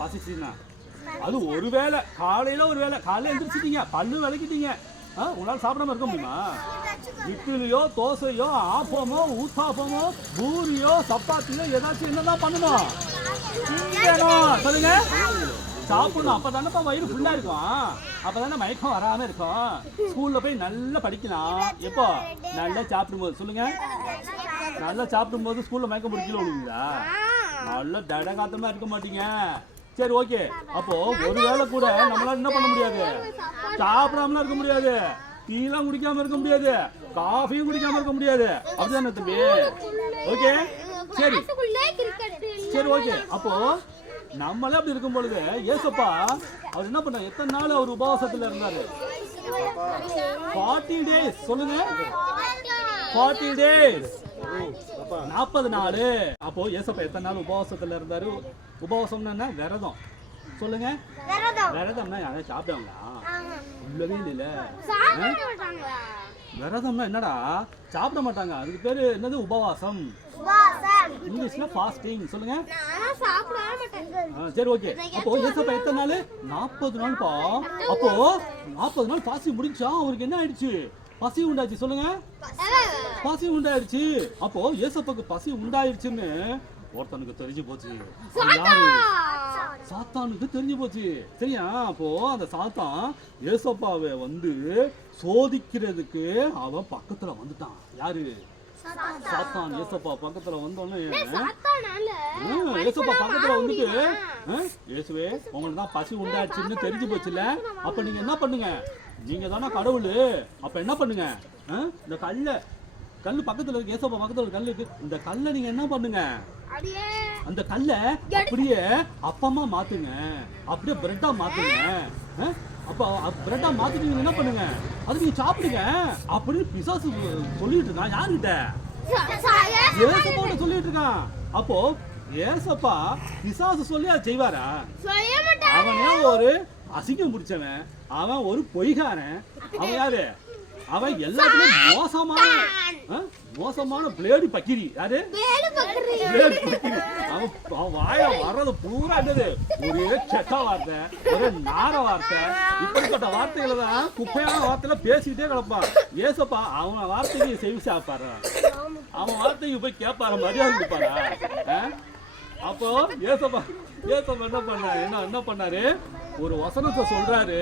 பசிச்சுன்னா அது ஒரு வேளை காலையில் ஒரு வேளை காலையில் எழுந்திரிச்சிட்டீங்க பல்லு விளக்கிட்டீங்க உங்களால் சாப்பிடாம இருக்க முடியுமா? இட்லியோ தோசையோ ஆப்பமோ ஊத்தாப்பமோ பூரியோ சப்பாத்தியோ ஏதாச்சும் என்னதான் பண்ணணும் சொல்லுங்க சாப்பிடணும். அப்பதானப்பா வயிறு ஃபுல்லா இருக்கும், அப்பதானே மயக்கம் வராம இருக்கும். ஸ்கூல்ல போய் நல்லா படிக்கலாம். எப்போ நல்லா சாப்பிடும் போது சொல்லுங்க, நல்லா சாப்பிடும் போது ஸ்கூல்ல மயக்கம் பிடிக்கல ஒண்ணுங்களா? நல்லா தடகாத்தமா இருக்க மாட்டீங்க. சரி ஓகே, அப்போ ஒரு வேளை கூட நம்மளால என்ன பண்ண முடியாது, சாப்பிடாமலாம் இருக்க முடியாது, டீலாம் குடிக்காம இருக்க முடியாது, காஃபியும் குடிக்காம இருக்க முடியாது. அப்படிதானே தம்பி? ஓகே சரி சரி ஓகே. அப்போ நம்மளே அப்படி இருக்கும் பொழுது ஏசப்பா அவர் என்ன பண்ணார்? எத்தனை நாள் அவர் உபவாசத்துல இருந்தாரு? 40 days. சொல்லுங்க 40 days, 40 நாள். அப்போ ஏசப்பா எத்தனை நாள் உபவாசத்துல இருந்தாரு? உபவாசம்னா என்ன? விரதம். சொல்லுங்க விரதம்னா யாராவது சாப்பிடுவாங்களா? இல்லவே இல்ல. விரதம்னா என்னடா? சாப்பிட மாட்டாங்க. அதுக்கு பேரு என்னது? உபவாசம். இங்கிலீஷ்ல ஃபாஸ்டிங். சொல்லுங்க. சரி ஓகே. அப்போ ஏசப்பா எத்தனை நாள்? 40 நாள்ப்பா. அப்போ 40 நாள் பாசி முடிஞ்சா அவருக்கு என்ன ஆயிடுச்சு? பசி உண்டாயிடுச்சு. சொல்லுங்க பசி உண்டாயிடுச்சு. அப்போ ஏசப்பாக்கு பசி உண்டாயிடுச்சுன்னு ஒருத்தனுக்கு தெரிஞ்சு போச்சு. சாத்தானுக்கு தெரிஞ்சு போச்சு. சரியா? அப்போ அந்த சாத்தான் ஏசப்பாவை வந்து சோதிக்கிறதுக்கு அவன் பக்கத்துல வந்துட்டான். யாரு? சாத்தான். ஏசப்பா பக்கத்துல வந்தோடனே ஏசப்பா பக்கத்துல வந்துட்டு, இயேசுவே உங்களுக்கு தான் பசி உண்டாச்சுன்னு தெரிஞ்சு போச்சுல்ல, அப்ப நீங்க என்ன பண்ணுங்க? நீங்க தானே கடவுள். அப்ப என்ன பண்ணுங்க? இந்த கல்லு பக்கத்துல இருக்கு, ஏசப்பா பக்கத்துல ஒரு கல்லு இருக்கு, இந்த கல்லை நீங்க என்ன பண்ணுங்க? அந்த கல்லை அப்படியே அப்பமா மாத்துங்க, அப்படியே பிரெட்டா மாத்துங்க. அப்ப பிரெட்டா மாத்திட்டு என்ன பண்ணுங்க? அது நீங்க சாப்பிடுங்க அப்படின்னு பிசாசு சொல்லிட்டு இருக்கான். யாருகிட்ட? ஏசப்பா சொல்லிட்டு இருக்கான். அப்போ ஏசப்பா பிசாசு சொல்லி அதை செய்வாரா? அவனே ஒரு அசிங்கம் பிடிச்சவன், அவன் ஒரு பொய்காரன். அவன் யாரு? அவன் எல்லாத்துலயும் மோசமான பிளேடு பக்கிரி. யாரு? பிளேடு பக்கிரி. அவன் வாய வர்றது பூரா என்னது? ஒரே செட்ட வார்த்தை, ஒரே நார வார்த்தை, இப்படிப்பட்ட வார்த்தைகளை தான் குப்பையான வார்த்தையில பேசிக்கிட்டே கிடப்பான். ஏசப்பா அவன் வார்த்தைக்கு செவி சாப்பாரு, அவன் வார்த்தைக்கு போய் கேட்பாரு, மரியாதை கொடுப்பாரா? அப்போ ஏசப்பா என்ன பண்ணாரு? ஒரு வசனத்தை சொல்றாரு.